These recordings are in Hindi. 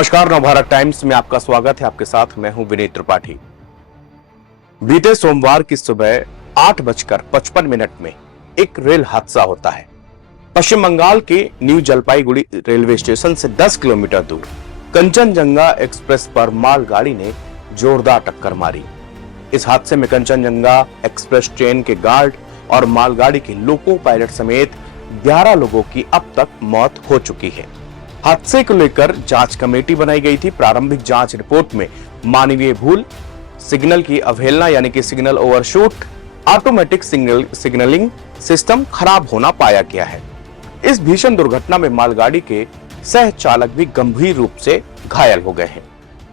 नमस्कार, नवभारत टाइम्स में आपका स्वागत है। आपके साथ मैं हूं विनीत त्रिपाठी। बीते सोमवार की सुबह 8:55 में एक रेल हादसा होता है। पश्चिम बंगाल के न्यू जलपाईगुड़ी रेलवे स्टेशन से 10 किलोमीटर दूर कंचनजंगा एक्सप्रेस पर मालगाड़ी ने जोरदार टक्कर मारी। इस हादसे में कंचनजंगा एक्सप्रेस ट्रेन के गार्ड और मालगाड़ी के लोको पायलट समेत 11 लोगों की अब तक मौत हो चुकी है। हादसे को लेकर जांच कमेटी बनाई गई थी। प्रारंभिक जांच रिपोर्ट में मानवीय भूल, सिग्नल की अवहेलना यानी कि signal overshoot, automatic signalling system खराब होना पाया गया है। इस भीषण दुर्घटना में मालगाड़ी के सह चालक भी गंभीर रूप से घायल हो गए हैं।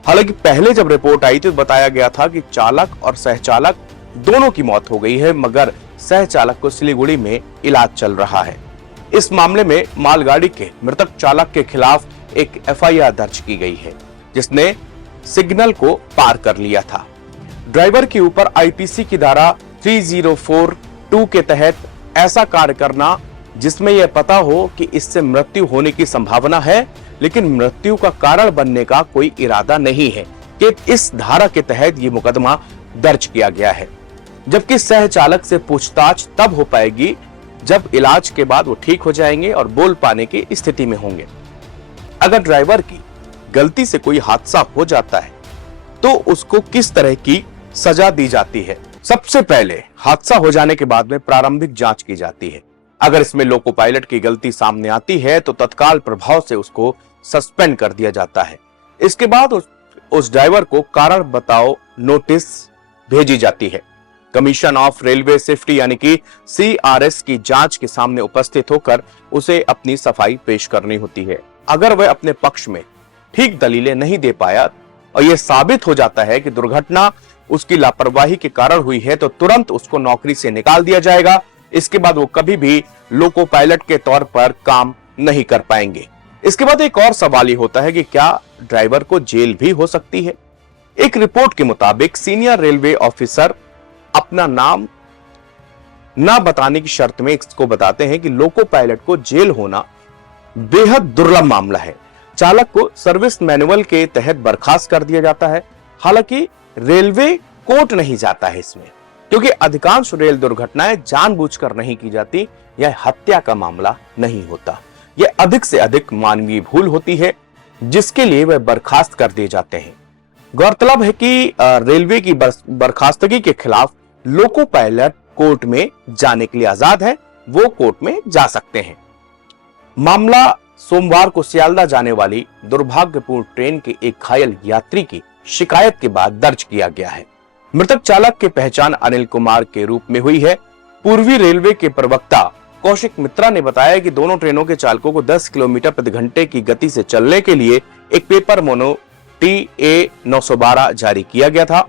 हालांकि पहले जब रिपोर्ट आई थी तो बताया गया था कि चालक और सह चालक दोनों की मौत हो गई है, मगर सह चालक को सिलीगुड़ी में इलाज चल रहा है। इस मामले में मालगाड़ी के मृतक चालक के खिलाफ एक एफआईआर दर्ज की गई है, जिसने सिग्नल को पार कर लिया था। ड्राइवर के ऊपर आईपीसी की धारा 3042 के तहत ऐसा कार्य करना जिसमें यह पता हो कि इससे मृत्यु होने की संभावना है, लेकिन मृत्यु का कारण बनने का कोई इरादा नहीं है, कि इस धारा के तहत यह मुकदमा दर्ज किया गया है। जबकि सह चालक से पूछताछ तब हो पाएगी जब इलाज के बाद वो ठीक हो जाएंगे और बोल पाने की स्थिति में होंगे। अगर ड्राइवर की गलती से कोई हादसा हो जाता है तो उसको किस तरह की सजा दी जाती है? सबसे पहले हादसा हो जाने के बाद में प्रारंभिक जांच की जाती है। अगर इसमें लोको पायलट की गलती सामने आती है तो तत्काल प्रभाव से उसको सस्पेंड कर दिया जाता है। इसके बाद उस ड्राइवर को कारण बताओ नोटिस भेजी जाती है। कमीशन ऑफ रेलवे सेफ्टी यानी कि CRS की जांच के सामने उपस्थित होकर उसे अपनी सफाई पेश करनी होती है। अगर वह अपने पक्ष में ठीक दलीलें नहीं दे पाया और यह साबित हो जाता है कि दुर्घटना उसकी लापरवाही के कारण हुई है तो तुरंत उसको नौकरी से निकाल दिया जाएगा। इसके बाद वो कभी भी लोको पायलट के तौर पर काम नहीं कर पाएंगे। इसके बाद एक और सवाल ये होता है कि क्या ड्राइवर को जेल भी हो सकती है? एक रिपोर्ट के मुताबिक सीनियर रेलवे ऑफिसर अपना नाम ना बताने की शर्त में इसको बताते हैं कि लोको पायलट को जेल होना बेहद दुर्लभ मामला है। चालक को सर्विस मैनुअल के तहत बर्खास्त कर दिया जाता है। हालांकि रेलवे कोर्ट नहीं जाता है इसमें, क्योंकि अधिकांश रेल दुर्घटनाएं जानबूझकर नहीं की जाती। यह हत्या का मामला नहीं होता, यह अधिक से अधिक मानवीय भूल होती है, जिसके लिए वह बर्खास्त कर दिए जाते हैं। गौरतलब है कि रेलवे की बर्खास्तगी के खिलाफ लोको पायलट कोर्ट में जाने के लिए आजाद है, वो कोर्ट में जा सकते हैं। मामला सोमवार को सियालदा जाने वाली दुर्भाग्यपूर्ण ट्रेन के एक घायल यात्री की शिकायत के बाद दर्ज किया गया है। मृतक चालक की पहचान अनिल कुमार के रूप में हुई है। पूर्वी रेलवे के प्रवक्ता कौशिक मित्रा ने बताया कि दोनों ट्रेनों के चालकों को 10 किलोमीटर प्रति घंटे की गति से चलने के लिए एक पेपर मोनो TA 912 जारी किया गया था,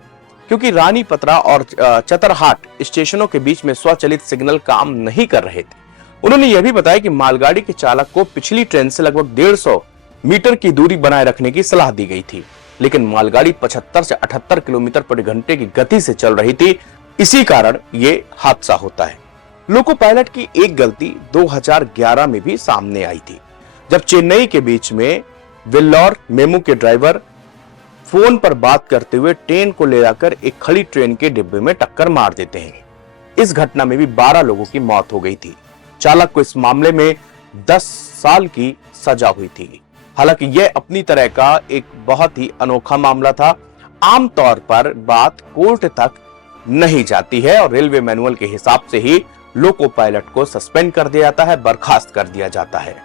क्योंकि रानी पतरा और चतरहाट स्टेशनों के बीच में स्वचालित सिग्नल काम नहीं कर रहे थे। उन्होंने यह भी बताया कि मालगाड़ी के चालक को पिछली ट्रेन से लगभग 150 मीटर की दूरी बनाए रखने की सलाह दी गई थी, लेकिन मालगाड़ी 75 से 78 किलोमीटर प्रति घंटे की गति से चल रही थी। इसी कारण ये हादसा होता है। लोको पायलट की एक गलती 2011 में भी सामने आई थी, जब चेन्नई के बीच में वेल्लोर मेमू के ड्राइवर फोन पर बात करते हुए ट्रेन को ले जाकर एक खड़ी ट्रेन के डिब्बे में टक्कर मार देते हैं। इस घटना में भी 12 लोगों की मौत हो गई थी। चालक को इस मामले में 10 साल की सजा हुई थी। हालांकि यह अपनी तरह का एक बहुत ही अनोखा मामला था। आमतौर पर बात कोर्ट तक नहीं जाती है और रेलवे मैनुअल के हिसाब से ही लोको पायलट को सस्पेंड कर दिया जाता है, बर्खास्त कर दिया जाता है।